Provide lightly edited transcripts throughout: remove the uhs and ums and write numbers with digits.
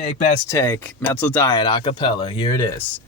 Take best take. Mental diet, ACapella. Here it is.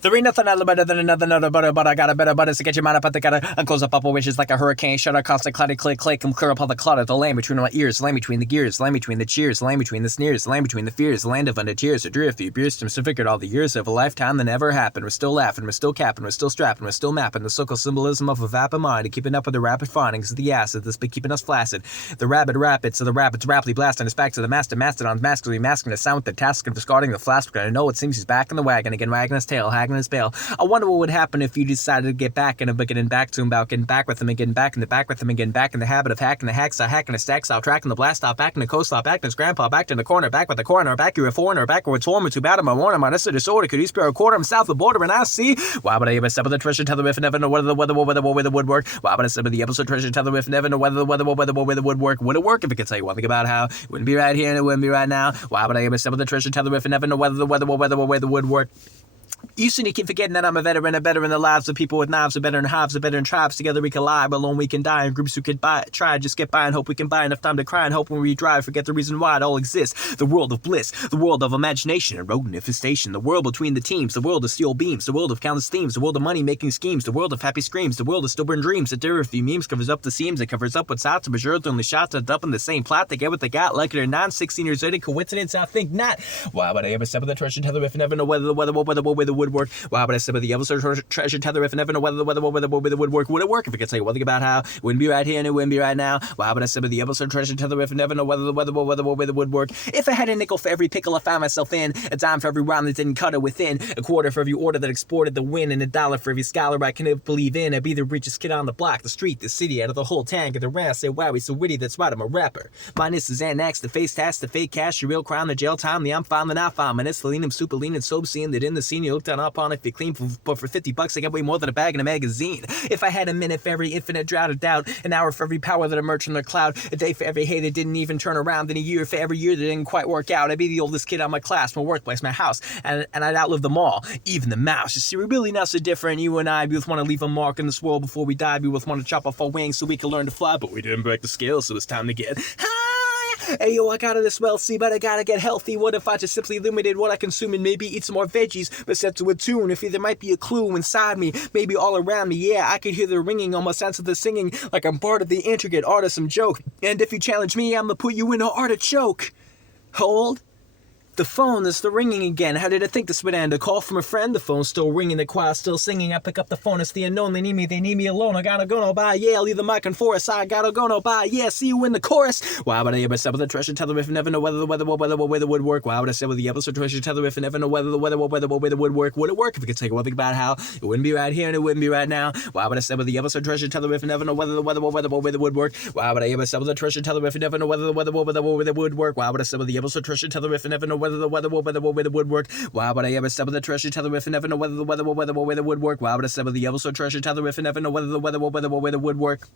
There ain't nothing out better than another butter, but I got a better butter to get your mind up. I think I close up bubble wishes like a hurricane. Shut out constant clatter, click, click, and clear up all the clutter. The land between my ears, land between the gears, land between the cheers, land between the sneers, land between the fears, land of under tears. A drear few beers to figured all the years of a lifetime that never happened. We're still laughing, we're still capping, we're still strapping, we're still mapping the circle symbolism of a vapid mind and keeping up with the rapid findings of the acid that's been keeping us flaccid. The rabid rapids, so the rapids rapidly blasting us back to the mastodon, masculine masking the sound with the task of discarding the flask. We're gonna know it seems he's back in the wagon again, wagging his tail, haggling his bail. I wonder what would happen if you decided to get back and getting back to him, about getting back with him and getting back in the back with him and getting back in the habit of hacking the hacksaw, hacking the stack style, tracking the blast off, back in the coastline, back to his grandpa, back to the corner, back with the coroner, back you're a foreigner, back where it's warmer, too bad I'm a warner, my disorder, could you spare a quarter, I'm south of the border, and I see. Why would I ever step on the treasure, tell the riff, and never know whether the woodwork? Why would I step on the episode treasure, tell the riff, never know whether the woodwork? Would it work if it could tell you one thing about how it wouldn't be right here and it wouldn't be right now? Why would I ever step on the treasure, tell the riff, and never know whether the woodwork? You soon keep forgetting that I'm a veteran in the lives of people with knives, a better than hives, a better than tribes. Together we can lie, but alone we can die. In groups who can try, just get by and hope we can buy enough time to cry and hope when we drive, forget the reason why it all exists. The world of bliss, the world of imagination and rodent infestation, the world between the teams, the world of steel beams, the world of countless themes, the world of money-making schemes, the world of happy screams, the world of stillborn dreams. That there are a few memes covers up the seams, it covers up what's out to preserve the only shots that up in the same plot. They get what they got, like it or not. 16 years later, coincidence? I think not. Why would I ever step on the treasure, tell the riff, and never know whether the woodwork? Why would I step on the episode treasure, tell the riff, and never know whether the woodwork? Would it work if it could tell you one thing about how it wouldn't be right here and it wouldn't be right now? Why would I step on the episode treasure, tell the riff, and never know whether the woodwork? If I had a nickel for every pickle I found myself in, a dime for every rhyme that didn't cut it within, a quarter for every order that exported the win, and $1 for every scholar I can believe in, I'd be the richest kid on the block, the street, the city, out of the whole tank of the rest. Say wow, he's so witty, that's right, I'm a rapper. Minus is Xanax, the face task, the fake cash, your real crown, the jail time, the I'm fine, the not fine. Minus selenium, super lean, and soap seeing that in the scene you look down upon if you clean, but for $50 I get way more than a bag in a magazine. If I had a minute for every infinite drought of doubt, an hour for every power that emerged from the cloud, a day for every hay that didn't even turn around, then a year for every year that didn't quite work out, I'd be the oldest kid on my class, my workplace, my house, and I'd outlive them all, even the mouse. You see, we're really not so different. You and I both want to leave a mark in this world before we die. We both want to chop off our wings so we can learn to fly, but we didn't break the scale, so it's time to get high. Hey yo, I got it this well, see, but I gotta get healthy. What if I just simply limited what I consume and maybe eat some more veggies, but set to a tune? If there might be a clue inside me, maybe all around me, yeah, I could hear the ringing, almost sense of the singing, like I'm part of the intricate art of some joke. And if you challenge me, I'ma put you in an artichoke. Hold. The phone is still ringing again. How did I think this would end? A call from a friend, the phone's still ringing, the choir still singing. I pick up the phone, it's the unknown. They need me alone. I gotta go no bye. Yeah, I'll leave the mic and forest. I gotta go no bye. Yeah, see you in the chorus. Why would I ever step with the treasure, tell the riff, and never know whether the would work? Why would I step with the episode treasure, tell the riff, and never know whether the would work? Would it work if we could take one thing about how it wouldn't be right here and it wouldn't be right now? Why would I step with the episode treasure, tell the riff, and never know whether the would work? Why would I ever step with the treasure, tell the riff, and never know whether the would work? Why would I step with the episode treasure, tell the riff, and never know whether the woodwork? Why would I ever step with the treasure, tell the riff, and never know whether the woodwork? Why would I step with the episode treasure, tell the riff, and never know whether the woodwork?